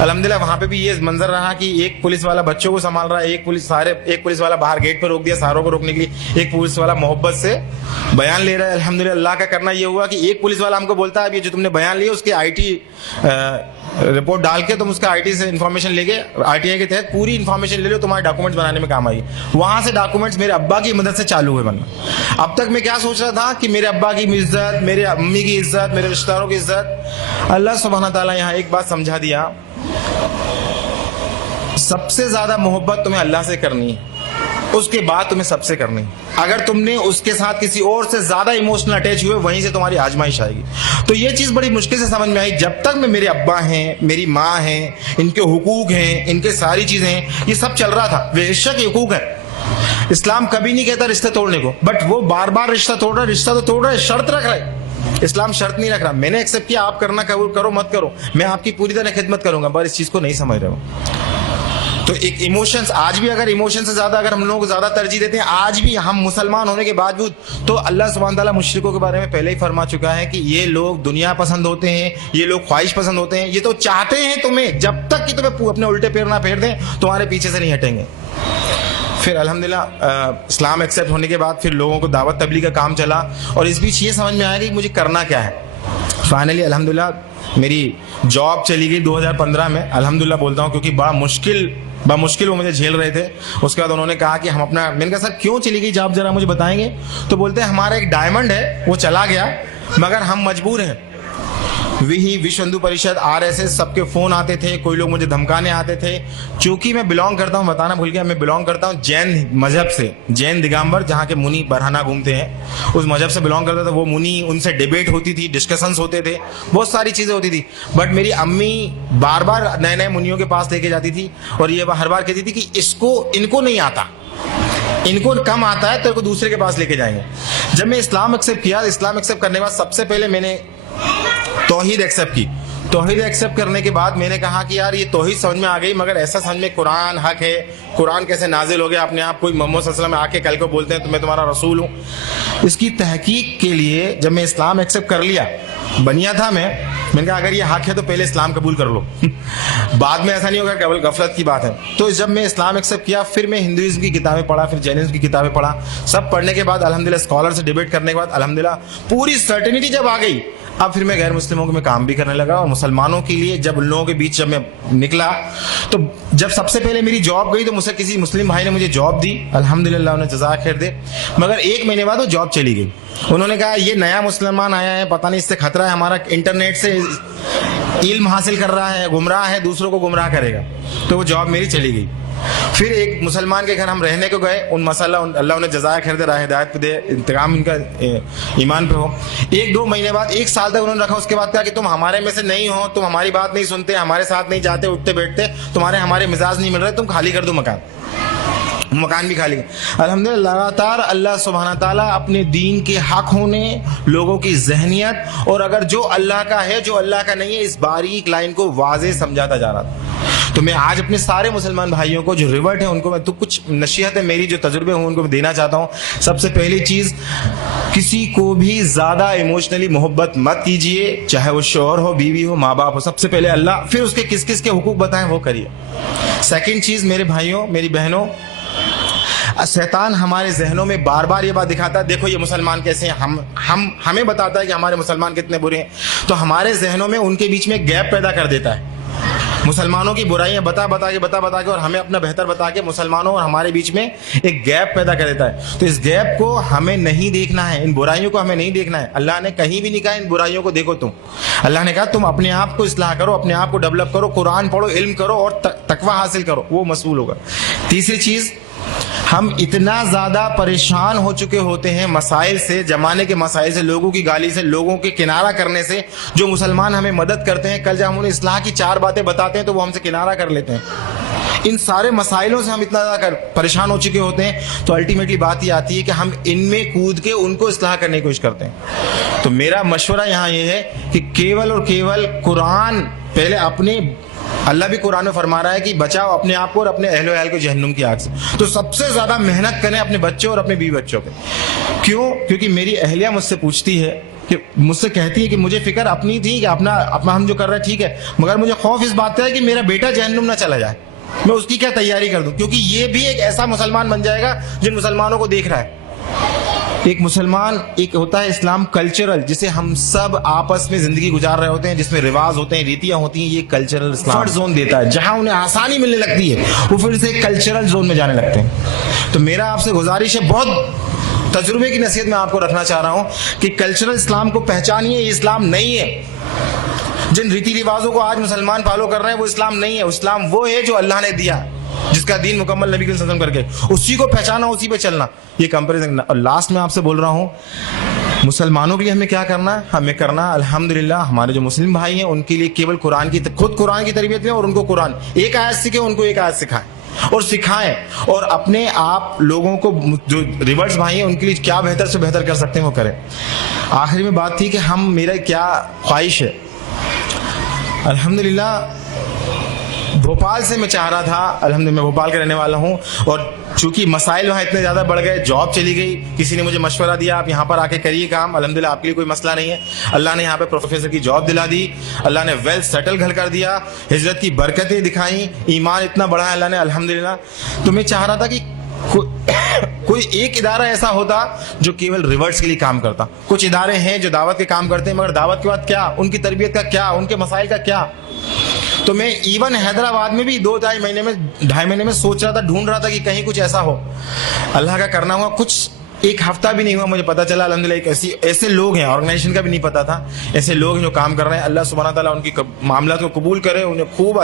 الحمدللہ وہاں پہ بھی یہ منظر رہا کہ ایک پولیس والا بچوں کو سنبھال رہا ہے, ایک پولیس والا باہر گیٹ پہ روک دیا ساروں کو روکنے کے لیے, ایک پولیس والا محبت سے بیان لے رہا ہے. الحمدللہ اللہ کا کرنا یہ ہوا کہ ایک پولیس والا ہم کو بولتا ہے اب یہ جو تم نے بیان لیا اس کی آئی ٹی رپورٹ ڈال کے تم اس کا آئی ٹی سے انفارمیشن لے کے آر ٹی آئی کے تحت پوری انفارمیشن لے لو, تمہارے ڈاکومنٹس بنانے میں کام آئی. وہاں سے ڈاکومنٹس میرے ابا کی مدد سے چالو ہوئے بننا. اب تک میں کیا سوچ رہا تھا کہ میرے ابا کی عزت, میرے امی کی عزت, میرے رشتہ داروں کی عزت, اللہ سبحانہ تعالیٰ یہاں ایک بات سمجھا دیا, سب سے زیادہ محبت تمہیں اللہ سے کرنی ہے, اس کے بعد تمہیں سب سے کرنی. اگر تم نے اس کے ساتھ کسی اور سے زیادہ ایموشنل اٹیچ ہوئے وہیں سے تمہاری آزمائش آئے گی. تو یہ چیز بڑی مشکل سے سمجھ میں آئی. جب تک میں میرے ابا ہیں, میری ماں ہیں, ان کے حقوق ہیں, ان کے ساری چیزیں ہیں, یہ سب چل رہا تھا. بے شک حقوق ہے, اسلام کبھی نہیں کہتا رشتہ توڑنے کو, بٹ وہ بار بار رشتہ توڑ رہا ہے. رشتہ تو توڑ رہا ہے, شرط رکھ رہا ہے. اسلام شرط نہیں رکھ رہا. میں نے ایکسیپٹ کیا, آپ کرنا کرو مت کرو, میں آپ کی پوری طرح خدمت کروں گا, پر اس چیز کو نہیں سمجھ رہا ہوں. تو ایک ایموشنز, آج بھی اگر ایموشن سے زیادہ اگر ہم لوگوں کو زیادہ ترجیح دیتے ہیں, آج بھی ہم مسلمان ہونے کے باوجود, تو اللہ سبحانہ تعالیٰ مشرکوں کے بارے میں پہلے ہی فرما چکا ہے کہ یہ لوگ دنیا پسند ہوتے ہیں, یہ لوگ خواہش پسند ہوتے ہیں, یہ تو چاہتے ہیں تمہیں جب تک کہ تمہیں اپنے الٹے پیر نہ پھیر دیں تمہارے پیچھے سے نہیں ہٹیں گے. پھر الحمدللہ اسلام ایکسیپٹ ہونے کے بعد پھر لوگوں کو دعوت تبلیغ کا کام چلا, اور اس بیچ یہ سمجھ میں آیا کہ مجھے کرنا کیا ہے. فائنلی الحمدللہ میری جاب چلی گئی 2015 میں, الحمدللہ بولتا ہوں, کیونکہ بڑا مشکل وہ مجھے جھیل رہے تھے. اس کے بعد انہوں نے کہا کہ ہم اپنا, میں نے کہا سر کیوں چلی گئی جاب, ذرا مجھے بتائیں گے. تو بولتے ہیں ہمارا ایک ڈائمنڈ ہے وہ چلا گیا مگر ہم مجبور ہیں. وشو ہندو پریشد, RSS سب کے فون آتے تھے, کوئی لوگ مجھے دھمکانے آتے تھے. چونکہ میں بلانگ کرتا ہوں, بتانا بھول گیا, میں بلانگ کرتا ہوں جین مذہب سے, جین دگامبر, جہاں کے منی برہنہ گھومتے ہیں, اس مذہب سے بلانگ کرتا تھا. وہ منی, ان سے ڈیبیٹ ہوتی تھی, ڈسکشنز ہوتے تھے, بہت ساری چیزیں ہوتی تھی. بٹ میری امی بار بار نئے منیوں کے پاس لے کے جاتی تھی, اور یہ ہر بار کہتی تھی کہ ان کو نہیں آتا, ان کو کم آتا ہے, تو ان کو دوسرے کے پاس لے کے جائیں گے. جب میں اسلام ایکسیپٹ کیا, اسلام ایکسیپٹ کرنے کے بعد سب سے پہلے میں نے توحید ایکسیپٹ کی. توحید ایکسیپٹ کرنے کے بعد میں نے کہا کہ یار یہ توحید سمجھ میں آ گئی, مگر ایسا سمجھ میں قرآن حق ہے, قرآن کیسے نازل ہو گیا اپنے آپ, کوئی محمد صلی اللہ علیہ وسلم آ کے کل کو بولتے ہیں تو میں تمہارا رسول ہوں. اس کی تحقیق کے لیے جب میں اسلام ایکسیپٹ کر لیا, بنیا تھا میں نے کہا اگر یہ حق ہے تو پہلے اسلام قبول کر لو, بعد میں ایسا نہیں ہوگا, کیول غفلت کی بات ہے. تو جب میں اسلام ایکسیپٹ کیا, پھر میں ہندوازم کی کتابیں پڑھا, پھر جینزم کی کتابیں پڑھا. سب پڑھنے کے بعد الحمدللہ اسکالر سے ڈیبیٹ کرنے کے بعد الحمدللہ پوری سرٹینٹی جب آ گئی, اب پھر میں غیر مسلموں کے میں کام بھی کرنے لگا. اور مسلمانوں کے لیے جب ان لوگوں کے بیچ جب میں نکلا, تو جب سب سے پہلے میری جاب گئی تو مجھ سے کسی مسلم بھائی نے مجھے جاب دی, الحمدللہ انہیں جزاک خیر دے. مگر 1 مہینے بعد وہ جاب چلی گئی. انہوں نے کہا یہ نیا مسلمان آیا ہے, پتہ نہیں اس سے خطرہ ہے, ہمارا انٹرنیٹ سے علم حاصل کر رہا ہے, گمراہ ہے, دوسروں کو گمراہ کرے گا. تو وہ جاب میری چلی گئی. پھر ایک مسلمان کے گھر ہم رہنے کو گئے, ان مسئلہ اللہ انہیں جزائے خیر دے, راہ ہدایت پہ دے, انتقام ان کا ایمان پہ ہو. 1-2 مہینے بعد, 1 سال تک انہوں نے رکھا. اس کے بعد کہا کہ تم ہمارے میں سے نہیں ہو, تم ہماری بات نہیں سنتے, ہمارے ساتھ نہیں جاتے, اٹھتے بیٹھتے, ہمارے مزاج نہیں مل رہے, تم خالی کر دو مکان بھی کھا لیں. الحمدللہ لگاتار اللہ سبحانہ تعالیٰ اپنے دین کے حق ہونے, لوگوں کی ذہنیت, اور اگر جو اللہ کا ہے جو اللہ کا نہیں ہے, اس باریک لائن کو واضح سمجھاتا جا رہا تھا. تو میں آج اپنے سارے مسلمان بھائیوں کو جو ریورٹ ہیں ان کو میں تو کچھ نصیحت ہے میری, جو تجربے ہوں ان کو میں دینا چاہتا ہوں. سب سے پہلی چیز, کسی کو بھی زیادہ ایموشنلی محبت مت کیجیے, چاہے وہ شوہر ہو, بیوی ہو, ماں باپ ہو. سب سے پہلے اللہ, پھر اس کے کس کس کے حقوق بتائیں وہ کریے. سیکنڈ چیز, میرے بھائیوں میری بہنوں, شیطان ہمارے ذہنوں میں بار بار یہ بات دکھاتا ہے, دیکھو یہ مسلمان کیسے ہیں, ہمیں بتاتا ہے کہ ہمارے مسلمان کتنے برے ہیں. تو ہمارے ذہنوں میں ان کے بیچ میں گیپ پیدا کر دیتا ہے, مسلمانوں کی برائیاں بتا کے, اور ہمیں اپنا بہتر بتا کے مسلمانوں اور ہمارے بیچ میں ایک گیپ پیدا کر دیتا ہے. تو اس گیپ کو ہمیں نہیں دیکھنا ہے, ان برائیوں کو ہمیں نہیں دیکھنا ہے. اللہ نے کہیں بھی نہیں کہا ان برائیوں کو دیکھو تم, اللہ نے کہا تم اپنے آپ کو اصلاح کرو, اپنے آپ کو ڈیولپ کرو, قرآن پڑھو, علم کرو اور تقویٰ حاصل کرو, وہ مسئول ہوگا. تیسری چیز, ہم اتنا زیادہ پریشان ہو چکے ہوتے ہیں مسائل سے, زمانے کے مسائل سے, لوگوں کی گالی سے, لوگوں کے کنارہ کرنے سے. جو مسلمان ہمیں مدد کرتے ہیں, کل جب ہم انہیں اصلاح کی 4 باتیں بتاتے ہیں تو وہ ہم سے کنارہ کر لیتے ہیں. ان سارے مسائلوں سے ہم اتنا زیادہ پریشان ہو چکے ہوتے ہیں, تو الٹیمیٹلی بات یہ آتی ہے کہ ہم ان میں کود کے ان کو اصلاح کرنے کی کوشش کرتے ہیں. تو میرا مشورہ یہاں یہ ہے کہ کیول اور کیول قرآن پہلے اپنے, اللہ بھی قرآن میں فرما رہا ہے کہ بچاؤ اپنے آپ کو اور اپنے اہل و عیال کو جہنم کی آگ سے. تو سب سے زیادہ محنت کریں اپنے بچوں اور اپنے بیوی بچوں پہ. کیوں؟ کیونکہ میری اہلیہ مجھ سے پوچھتی ہے کہ مجھ سے کہتی ہے کہ مجھے فکر اپنی تھی کہ اپنا ہم جو کر رہے ہیں ٹھیک ہے، مگر مجھے خوف اس بات کا ہے کہ میرا بیٹا جہنم نہ چلا جائے، میں اس کی کیا تیاری کر دوں، کیونکہ یہ بھی ایک ایسا مسلمان بن جائے گا جن مسلمانوں کو دیکھ رہا ہے. ایک مسلمان، ایک ہوتا ہے اسلام کلچرل، جسے ہم سب آپس میں زندگی گزار رہے ہوتے ہیں، جس میں رواج ہوتے ہیں، ریتیاں ہوتی ہیں. یہ کلچرل اسلام زون دیتا ہے، جہاں انہیں آسانی ملنے لگتی ہے وہ پھر سے کلچرل زون میں جانے لگتے ہیں. تو میرا آپ سے گزارش ہے، بہت تجربے کی نصیحت میں آپ کو رکھنا چاہ رہا ہوں کہ کلچرل اسلام کو پہچانیے. یہ اسلام نہیں ہے. جن ریتی رواجوں کو آج مسلمان فالو کر رہے ہیں وہ اسلام نہیں ہے. اسلام وہ ہے جو اللہ نے دیا، جس کا دین مکمل نبی صلی اللہ علیہ وسلم کر کے اسی کو پہچانا، اسی پہ چلنا. یہ کمپیریزن. اور لاسٹ میں آپ سے بول رہا ہوں، مسلمانوں کے لیے ہمیں کیا کرنا ہے؟ ہمیں کرنا الحمدللہ ہمارے جو مسلم بھائی ہیں ان کے لیے کیول خود قرآن کی تربیت لیں اور ان کو قرآن ایک آیت سیکھیں، ان کو ایک آیت سکھائیں اور سکھائیں، اور اپنے آپ لوگوں کو جو ریورس بھائی ہیں ان کے لیے کیا بہتر سے بہتر کر سکتے ہیں وہ کریں. آخری میں بات تھی کہ میرا کیا خواہش ہے. الحمدللہ بھوپال سے میں چاہ رہا تھا، الحمدللہ میں بھوپال کا رہنے والا ہوں، اور چونکہ مسائل وہاں اتنے زیادہ بڑھ گئے، جاب چلی گئی، کسی نے مجھے مشورہ دیا آپ یہاں پر آ کے کریے کام. الحمدللہ آپ کے لیے کوئی مسئلہ نہیں ہے. اللہ نے یہاں پہ پروفیسر کی جاب دلا دی، اللہ نے ویل سیٹل گھر کر دیا، ہجرت کی برکتیں دکھائیں، ایمان اتنا بڑھا ہے اللہ نے الحمدللہ. تو میں چاہ رہا تھا کہ کوئی ایک ادارہ ایسا ہوتا جو کیول ریورٹس کے لیے کام کرتا. کچھ ادارے ہیں جو دعوت کے کام کرتے ہیں، مگر دعوت کے بعد کیا، ان کی تربیت کا کیا، ان کے مسائل کا کیا. تو میں ایون حیدرآباد میں بھی 2-2.5 مہینے میں سوچ رہا تھا، ڈھونڈ رہا تھا کہ کہیں کچھ ایسا ہو. اللہ کا کرنا ہوا، کچھ ایک ہفتہ بھی نہیں ہوا مجھے پتا چلا الحمدللہ ایک ایسے لوگ ہیں، آرگنائزیشن کا بھی نہیں پتا تھا، ایسے لوگ ہیں جو کام کر رہے ہیں. اللہ سبحانہ تعالیٰ ان کی معاملات کو قبول کرے، انہیں خوب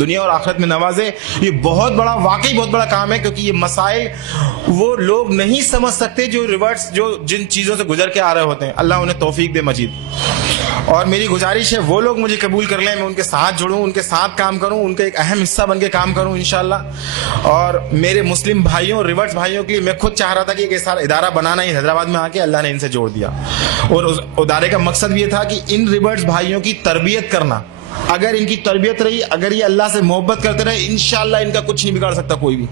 دنیا اور آخرت میں نوازے. یہ بہت بڑا، واقعی بہت بڑا کام ہے، کیونکہ یہ مسائل وہ لوگ نہیں سمجھ سکتے جو ریورٹس، جو جن چیزوں سے گزر کے آ رہے ہوتے ہیں. اللہ انہیں توفیق دے مزید. اور میری گزارش ہے وہ لوگ مجھے قبول کر لیں، میں ان کے ساتھ جڑوں، ان کے ساتھ کام کروں، ان کا ایک اہم حصہ بن کے کام کروں انشاءاللہ. اور میرے مسلم بھائیوں، ریورٹس بھائیوں کے لیے میں خود چاہ رہا تھا کہ ایک ایسا ادارہ بنانا ہے حیدرآباد میں آ کے، اللہ نے ان سے جوڑ دیا. اور اس ادارے کا مقصد بھی یہ تھا کہ ان ریورٹس بھائیوں کی تربیت کرنا. اگر ان کی تربیت رہی، اگر یہ اللہ سے محبت کرتے رہے، انشاءاللہ ان کا کچھ نہیں بگاڑ سکتا، کوئی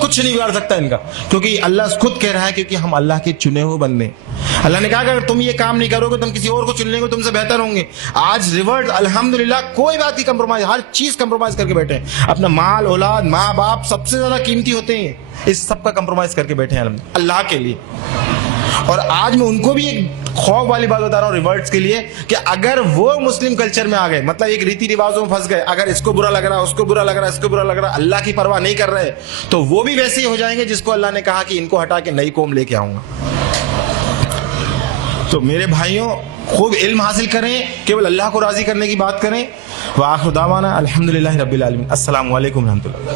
کچھ نہیں بگاڑ سکتا ان کا، کیونکہ اللہ خود کہہ رہا ہے کیونکہ ہم اللہ کے چنے ہوئے بندے ہیں. اللہ نے کہا کہ اگر تم یہ کام نہیں کرو گے تم کسی اور کو چن لیں گے، تم سے بہتر ہوں گے. آج ریورٹ الحمدللہ کوئی بات کی کمپرومائز، ہر چیز کمپرومائز کر کے بیٹھے ہیں. اپنا مال، اولاد، ماں باپ سب سے زیادہ قیمتی ہوتے ہیں، اس سب کا کمپرومائز کر کے بیٹھے ہیں اللہ کے لیے. اور آج میں ان کو بھی ایک خوف والی بات بتا رہا ہوں ریورٹس کے لیے کہ اگر وہ مسلم کلچر میں آ گئے، مطلب ایک ریتی رواجوں میں پھنس گئے، اگر اس کو برا لگ رہا، اس کو برا لگ رہا، اس کو برا لگ رہا، اللہ کی پرواہ نہیں کر رہے، تو وہ بھی ویسے ہی ہو جائیں گے جس کو اللہ نے کہا کہ ان کو ہٹا کے نئی قوم لے کے آؤں گا. تو میرے بھائیوں خوب علم حاصل کریں، کیول اللہ کو راضی کرنے کی بات کریں. وآخر دعوانا الحمدللہ رب العالمین. السلام علیکم ورحمۃ اللہ.